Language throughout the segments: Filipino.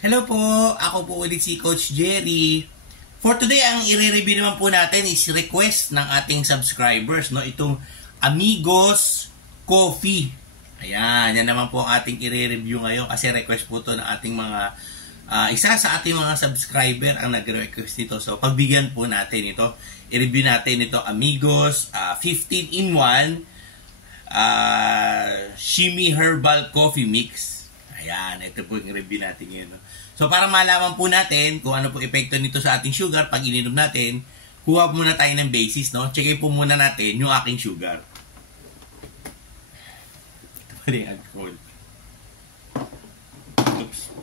Hello po, ako po ulit si Coach Jerry. For today, ang i-review naman po natin is request ng ating subscribers, no? Itong Amigos Coffee. Ayan, yan naman po ang ating i-review ngayon kasi request po to ng ating mga isa sa ating mga subscriber ang nag-request nito. So, pagbigyan po natin ito. I-review natin ito Amigos 15-in-1 Shimmy Herbal Coffee Mix. Ayan, ito po yung review natin ngayon. No? So, para malaman po natin kung ano po epekto nito sa ating sugar pag ininom natin, kuha po muna tayo ng basis, no? Check po muna natin yung aking sugar. Ito pa rin alcohol. Oops.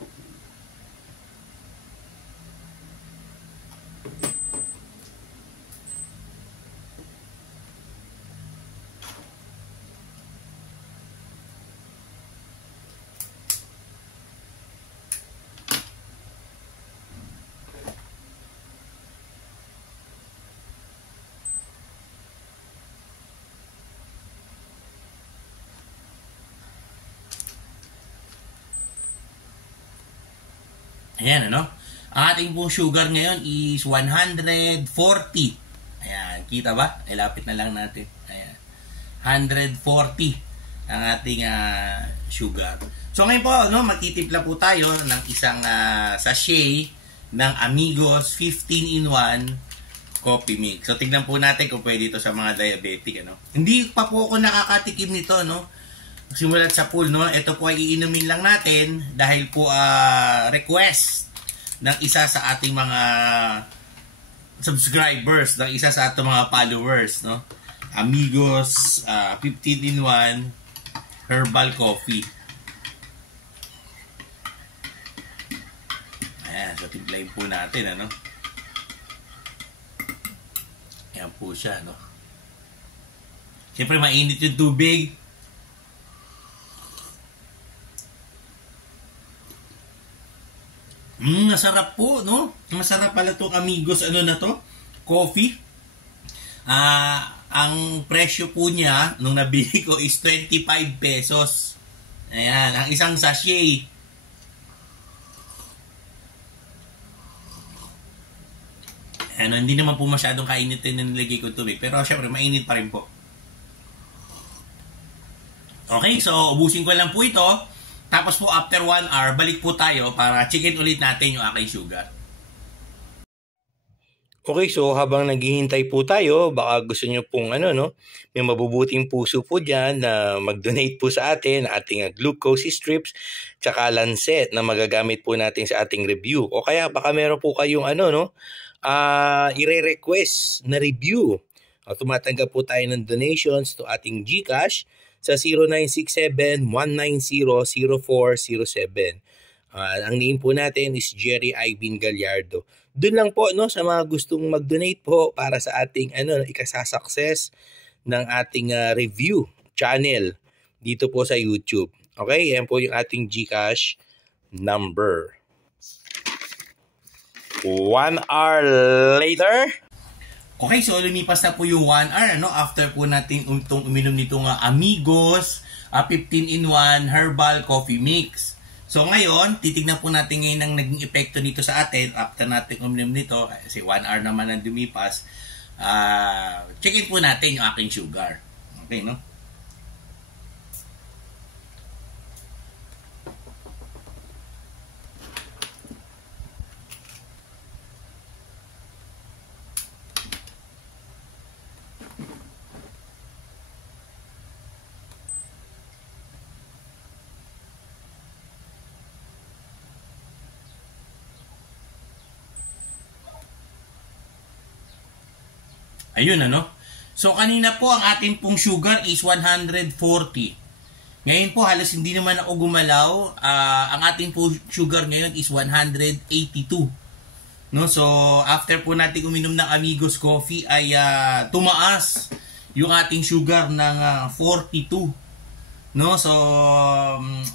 Ayan, ano? Ang ating pong sugar ngayon is 140. Ayan, kita ba? Ay, lapit na lang natin. Ayan. 140 ang ating sugar. So, ngayon po, no, magtitimpla po tayo ng isang sachet ng Amigos 15-in-1 coffee mix. So, tignan po natin kung pwede ito sa mga diabetic, ano? Hindi pa po ako nakakatikim nito, no? Simulat sa pool, no? Ito po ay iinumin lang natin dahil po request ng isa sa ating mga subscribers, ng isa sa ating mga followers, no? Amigos 15-in-1 Herbal Coffee. Ayan, so timplahin po natin, ano? Ayan po siya, no? Siyempre, mainit yung tubig. Masarap po, no? Masarap pala itong Amigos, ano na to? Coffee. Ang presyo po niya, nung nabili ko, is 25 pesos. Ayan, ang isang sachet. Ano, hindi naman po masyadong kainitin na nilagay ko tubig. Pero syempre, mainit pa rin po. Okay, so ubusin ko lang po ito. Tapos po after 1 hour, balik po tayo para checkin ulit natin yung aking sugar. Okay, so habang naghihintay po tayo, baka gusto nyo pong may mabubuting puso po dyan na mag-donate po sa atin, ating glucose strips, tsaka lancet na magagamit po natin sa ating review. O kaya baka meron po kayong ire-request na review. Tumatanggap po tayo ng donations to ating GCash sa 0967-190-0407. Ang name po natin is Jerry Ivan Gallardo. Doon lang po sa mga gustong mag-donate po para sa ating ikasasucess ng ating review channel dito po sa YouTube. Okay, yan po yung ating GCash number. 1 hour later. Okay, so lumipas na po yung 1 hour, ano? After po natin uminom nitong Amigos 15-in-1 Herbal Coffee Mix. So ngayon, titignan po natin ngayon ang naging epekto nito sa atin after natin uminom nito. Kasi 1 hour naman ang lumipas. Checkin po natin yung aking sugar. Okay, no? Ayun, ano? So, kanina po, ang ating pong sugar is 140. Ngayon po, halos hindi naman ako gumalaw. Ang ating po sugar ngayon is 182. No? So, after po natin uminom ng Amigos Coffee, ay tumaas yung ating sugar ng 42. No? So,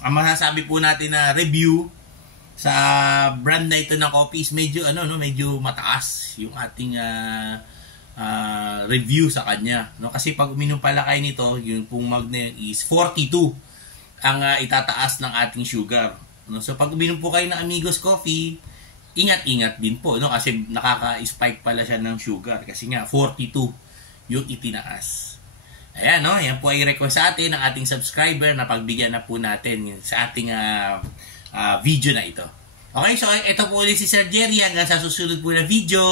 ang masasabi po natin na review sa brand na ito ng coffee is medyo, medyo mataas yung ating review sa kanya, no? Kasi pag uminom pala kayo nito, yung pong mug na yun is 42 ang itataas ng ating sugar. No? So pag uminom po kayo ng Amigos Coffee, ingat-ingat din po, no? Kasi nakaka-spike pala siya ng sugar kasi nga 42 yung itinaas. Ayan, no? Yan po ay request sa atin ng ating subscriber na pagbigyan na po natin sa ating video na ito. Okay, so ito po ulit si Sir Jerry hanggang sa susunod po na video.